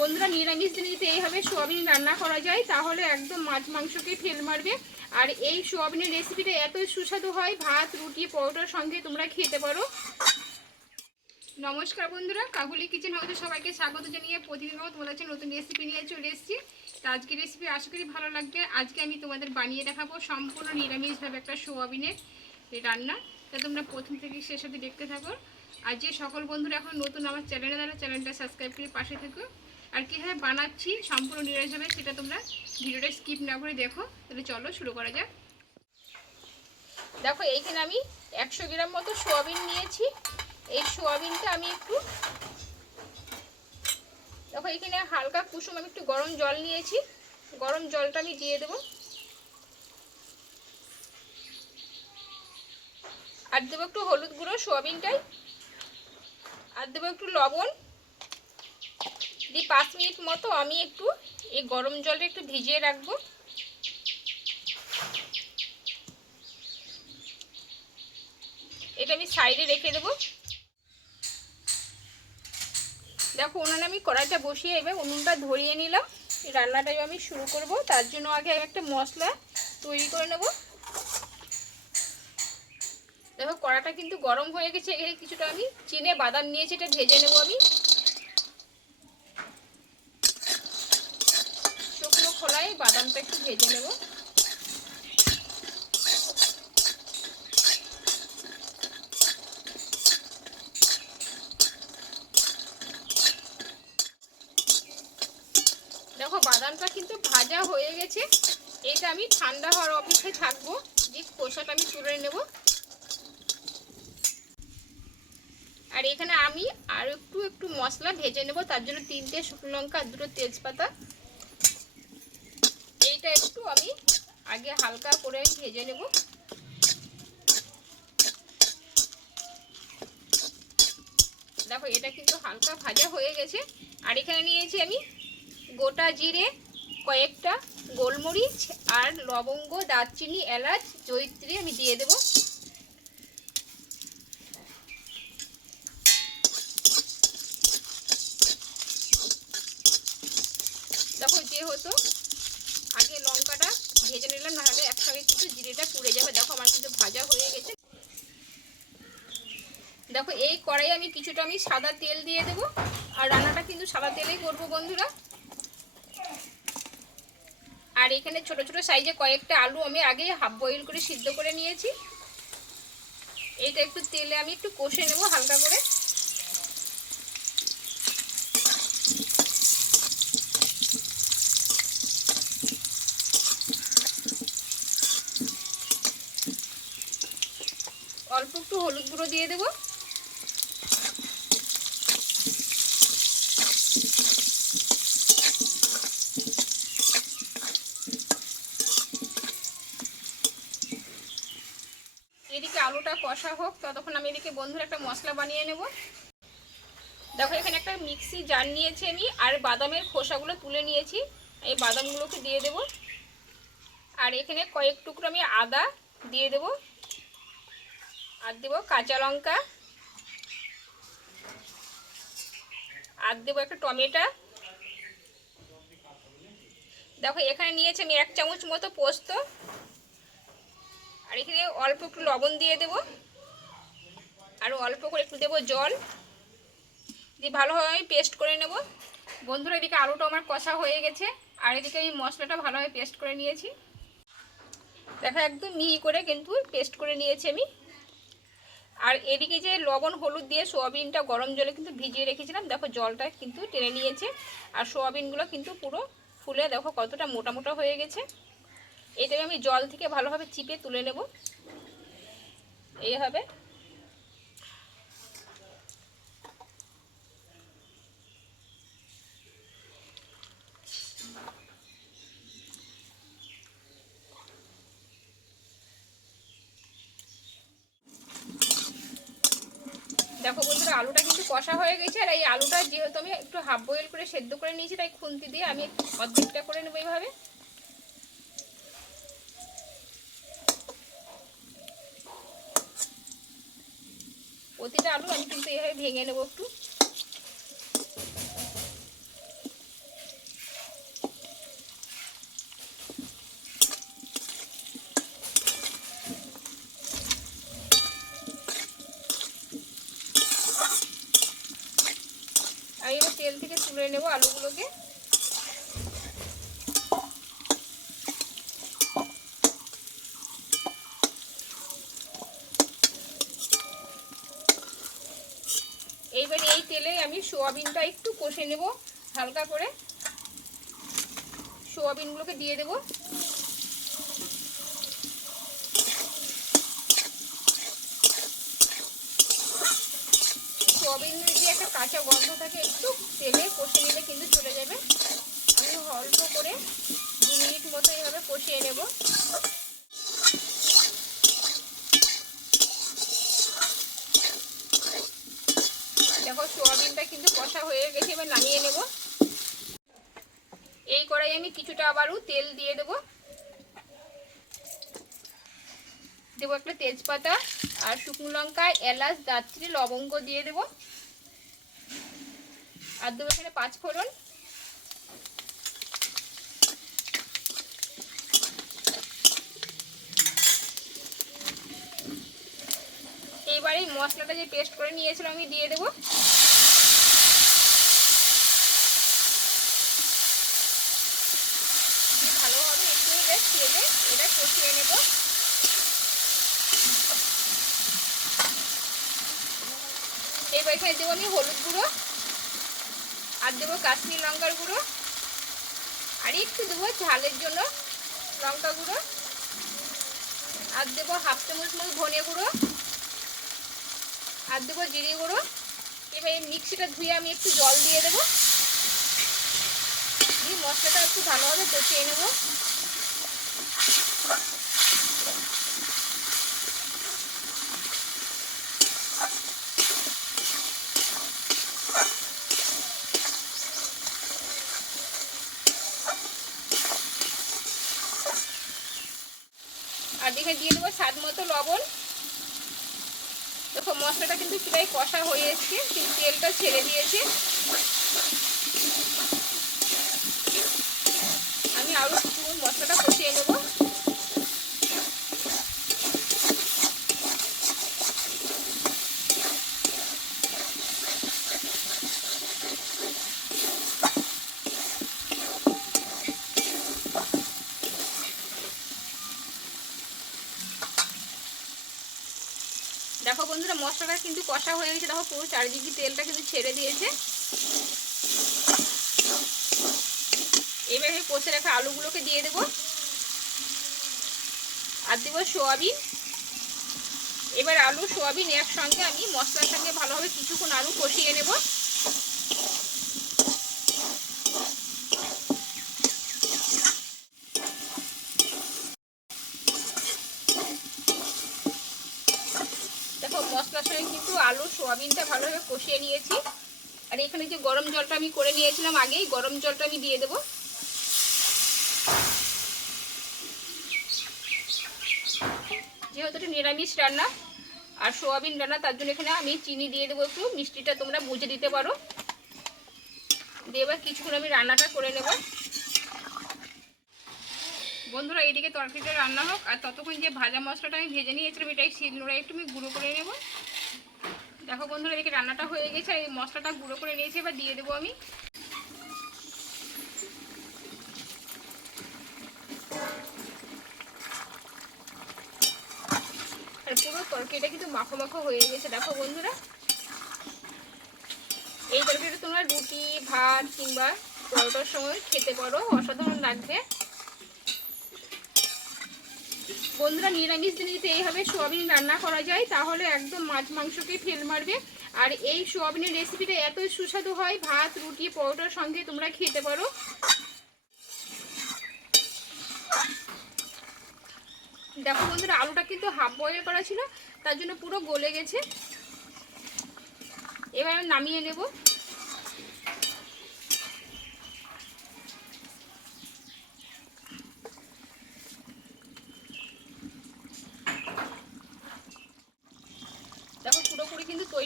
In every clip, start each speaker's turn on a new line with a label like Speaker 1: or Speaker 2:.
Speaker 1: বন্ধুরা নিরামিষ দিনে যদি এইভাবে সোয়াবিন রান্না করা যায়, তাহলে একদম মাছ মাংসকে ফেল মারবে। আর এই সোয়াবিনের রেসিপিটা এত সুস্বাদু হয়, ভাত, রুটি, পরোটার সঙ্গে তোমরা খেতে পারো। নমস্কার বন্ধুরা, কাকুলি কিচেন হাউসে সবাইকে স্বাগত জানিয়ে প্রতিদিন তোমাদের কাছে নতুন রেসিপি নিয়ে চলে এসেছি। তো আজকে রেসিপি আশা করি ভালো লাগবে। আজকে আমি তোমাদের বানিয়ে দেখাবো সম্পূর্ণ নিরামিষভাবে একটা সোয়াবিনের রান্না। তা তোমরা প্রথম থেকে শেষ দেখতে থাকো। আর যে সকল বন্ধুরা এখন নতুন আমার চ্যানেলে দ্বারা চ্যানেলটা সাবস্ক্রাইব করে পাশে থাকো। আর কীভাবে বানাচ্ছি সম্পূর্ণ নিরামিষভাবে সেটা তোমরা ভিডিওটা স্কিপ না করে দেখো। তাহলে চলো শুরু করা যাক। দেখো, এইখানে আমি একশো গ্রাম মতো সোয়াবিন নিয়েছি। এই সোয়াবিনটা আমি একটু দেখো এখানে হালকা কুসুম, আমি একটু গরম জল নিয়েছি। গরম জলটা আমি দিয়ে দেবো। আর দেবো একটু হলুদ গুঁড়ো সোয়াবিনটাই। আর দেবো একটু লবণ। দিয়ে পাঁচ মিনিট মতো আমি একটু এই গরম জলটা একটু ভিজিয়ে রাখব। এটা আমি সাইডে রেখে দেবো। দেখো, উনানে আমি কড়াইটা বসিয়ে এবার উনুনটা ধরিয়ে নিলাম। এই রান্নাটাও আমি শুরু করব। তার জন্য আগে একটা মশলা তৈরি করে নেব। দেখো, কড়াটা কিন্তু গরম হয়ে গেছে। এখানে কিছুটা আমি চিনে বাদাম নিয়েছি, এটা ভেজে নেব আমি শুকনো খোলায় বাদামটা একটু ভেজে নেব। দেখো, বাদামটা কিন্তু ভাজা হয়ে গেছে। এটা আমি ঠান্ডা হওয়ার অপেক্ষায় থাকব। যে খোসাটা আমি তুলে নেব। আর এখানে আমি আর একটু একটু মশলা ভেজে নেব। তার জন্য তিনটে শুকনো লঙ্কা, দুটো তেজপাতা এইটা একটু আমি আগে হালকা করে ভেজে নেব। দেখো, এটা কিন্তু হালকা ভাজা হয়ে গেছে। আর এখানে নিয়েছি আমি গোটা জিরে, কয়েকটা গোলমরিচ আর লবঙ্গ, দারচিনি, এলাচ জৈত্রী আমি দিয়ে দেব দেখো যেহেতু আগে লঙ্কাটা ভেজে নিলাম নাহলে একসঙ্গে জিরেটা পুড়ে যাবে। দেখো, আমার কিন্তু ভাজা হয়ে গেছে। দেখো, এই কড়াই আমি কিছুটা আমি সাদা তেল দিয়ে দেবো। আর রান্নাটা কিন্তু সাদা তেলেই করব, বন্ধুরা। আর এখানে ছোট ছোট সাইজে কয়েকটা আলু আমি আগে হাফ বয়েল করে সিদ্ধ করে নিয়েছি। এইটা একটু তেলে আমি একটু কষে নেব হালকা করে অল্প একটু হলুদ গুঁড়ো দিয়ে দেবো। এদিকে আলুটা কষা হোক, ততক্ষণ আমি এদিকে বন্ধুর একটা মশলা বানিয়ে নেব। দেখো, এখানে একটা মিক্সি জার নিয়েছি আমি, আর বাদামের খোসাগুলো তুলে নিয়েছি। এই বাদামগুলোকে দিয়ে দেব। আর এখানে কয়েক টুকরো আমি আদা দিয়ে দেব। আর দেব কাঁচা লঙ্কা। আর দেবো একটা টমেটো। দেখো, এখানে নিয়েছি আমি এক চামচ মতো পোস্ত। আর এখানে অল্প একটু লবণ দিয়ে দেব। আর অল্প করে একটু দেবো জল। দিয়ে ভালোভাবে আমি পেস্ট করে নেব। বন্ধুরা, এদিকে আলুটা আমার কষা হয়ে গেছে। আর এদিকে আমি মশলাটা ভালোভাবে পেস্ট করে নিয়েছি। দেখো, একদম মিহি করে কিন্তু পেস্ট করে নিয়েছি আমি। আর এদিকে যে লবণ, হলুদ দিয়ে সোয়াবিনটা গরম জলে কিন্তু ভিজিয়ে রেখেছিলাম। দেখো জলটা কিন্তু টেনে নিয়েছে। আর সোয়াবিনগুলো কিন্তু পুরো ফুলে দেখো কতটা মোটা মোটা হয়ে গেছে। এটাকে আমি জল থেকে ভালোভাবে চিপে তুলে নেব। এইভাবে দেখো বন্ধুরা, আলুটা কিন্তু কষা হয়ে গেছে, আর এই আলুটা যেহেতু আমি একটু হাফ বয়েল করে সেদ্ধ করে নিয়েছি, তাই খুন্তি দিয়ে আমি অর্ধেকটা করে নেব এইভাবে। প্রতিটা আলু আমি কিন্তু এভাবে ভেঙে নেব একটু। থেকে তুলে নেব আলুগুলোকে। এইবার এই তেলে আমি সোয়াবিনটা একটু কষে নেব হালকা করে। সোয়াবিনগুলোকে দিয়ে দেবো। সোয়াবিনের যে একটা কাঁচা গন্ধ থাকে, একটু তেলে কষে নিলে কিন্তু চলে যাবে। আমি অল্প করে দু মিনিট মতো এইভাবে কষিয়ে নেব। দেখো, সোয়াবিনটা কিন্তু কষা হয়ে গেছে, এবার নামিয়ে নেব। এই কড়াই আমি কিছুটা আবারও তেল দিয়ে দেব। দেবো একটা তেজপাতা আর শুকনো লঙ্কা, এলাচ, দারচিনি, লবঙ্গ দিয়ে দেব। আর দেবো এখানে পাঁচ ফোড়ন। এইবার এই মশলাটা যে পেস্ট করে নিয়েছিলাম, আমি দিয়ে দেবো। ভালোভাবে একটু এটা তেলে এটা কষিয়ে নেব। এবার এখানে দেবো আমি হলুদ গুঁড়ো। আর দেবো কাশ্মীর লঙ্কার গুঁড়ো। আর একটু দেবো ঝালের জন্য লঙ্কা গুঁড়ো। আর দেবো হাফ চামচ মতো ধনে গুঁড়ো। আর দেবো জিরি গুঁড়ো। এবার এই মিক্সিটা ধুয়ে আমি একটু জল দিয়ে দেবো। দিয়ে মশলাটা একটু ভালোভাবে কষিয়ে নেব। দেখে দিয়ে দেবো স্বাদ মতো লবণ। দেখো মশলাটা কিন্তু প্রায় কষা হয়ে এসছে, কিন্তু তেলটা ছেড়ে দিয়েছে আমি আরও একটু মশলাটা কষিয়ে নেব দেখো বন্ধুরা, মশলাটা কিন্তু কষা হয়ে গেছে। দেখো পুরো চারিদিকে তেলটা কিন্তু ছেড়ে দিয়েছে। এবার কষে রাখা আলুগুলোকে দিয়ে দেবো। আর দেবো সোয়াবিন। এবার আলু, সোয়াবিন একসঙ্গে আমি মশলার সঙ্গে ভালোভাবে কিছুক্ষণ আলু কষিয়ে নেব দেখো মশলার সঙ্গে কিন্তু আলু সোয়াবিনটা ভালোভাবে কষিয়ে নিয়েছি আর এখানে যে গরম জলটা আমি করে নিয়েছিলাম আগেই, গরম জলটা আমি দিয়ে দেবো। যেহেতু এটা নিরামিষ রান্না আর সোয়াবিন রান্না, তার জন্য এখানে আমি চিনি দিয়ে দেবো একটু। মিষ্টিটা তোমরা বুঝে দিতে পারো। দিয়ে এবার কিছুক্ষণ আমি রান্নাটা করে নেব। বন্ধুরা, এইদিকে তরকারিটা রান্না হোক। আর ততক্ষণ যে ভাজা মশলাটা আমি ভেজে নিয়েছিলাম, এটাই শিলনোড়ায় একটু আমি গুঁড়ো করে নেব। দেখো বন্ধুরা, এদিকে রান্নাটা হয়ে গেছে আর এই মশলাটা গুঁড়ো করে নিয়েছি, এবার দিয়ে দেবো আমি। আর পুরো তরকারিটা কিন্তু মাখো মাখো হয়ে গেছে, দেখো বন্ধুরা। এই তরকারিটা তোমরা রুটি, ভাত কিংবা পরোটার সময় খেতে পারো, অসাধারণ লাগবে। বন্ধুরা নিরামিষ দিনে যদি এইভাবে সোয়াবিন রান্না করা যায়, তাহলে একদম মাছ মাংসকে ফেল মারবে। আর এই সোয়াবিনের রেসিপিটা এত সুস্বাদু হয়, ভাত, রুটি, পরোটার সঙ্গে তোমরা খেতে পারো। দেখো বন্ধুরা, আলুটা কিন্তু হাফ বয়েল করা ছিল, তার জন্য পুরো গলে গেছে। এবার নামিয়ে নেব।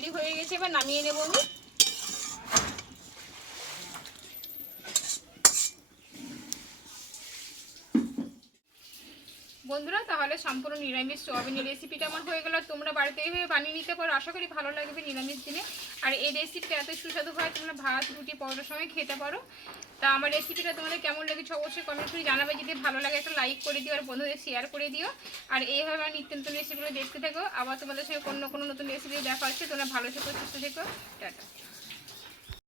Speaker 1: তৈরি হয়ে গেছে এবার নামিয়ে নেব আমি। বন্ধুরা, তাহলে সম্পূর্ণ নিরামিষ সোয়াবিনের রেসিপিটা আমার হয়ে গেল। তোমরা বাড়িতে এইভাবে বানিয়ে নিতে পারো। আশা করি ভালো লাগবে নিরামিষ দিনে। আর এই রেসিপিটা এত সুস্বাদু হয়, তোমরা ভাত, রুটি, পরোটার সঙ্গে খেতে পারো। তা আমার রেসিপিটা তোমাদের কেমন লেগেছে অবশ্যই কমেন্ট করে জানাবে। যদি ভালো লাগে একটা লাইক করে দিও আর বন্ধুদের শেয়ার করে দিও। আর এইভাবে আমার নিত্য নতুন রেসিপিগুলো দেখতে থাকো। আবার তোমাদের সঙ্গে অন্য কোনো নতুন রেসিপি দেখা হচ্ছে। তোমরা ভালো থেকো, সুস্থ থেকো। টাটা।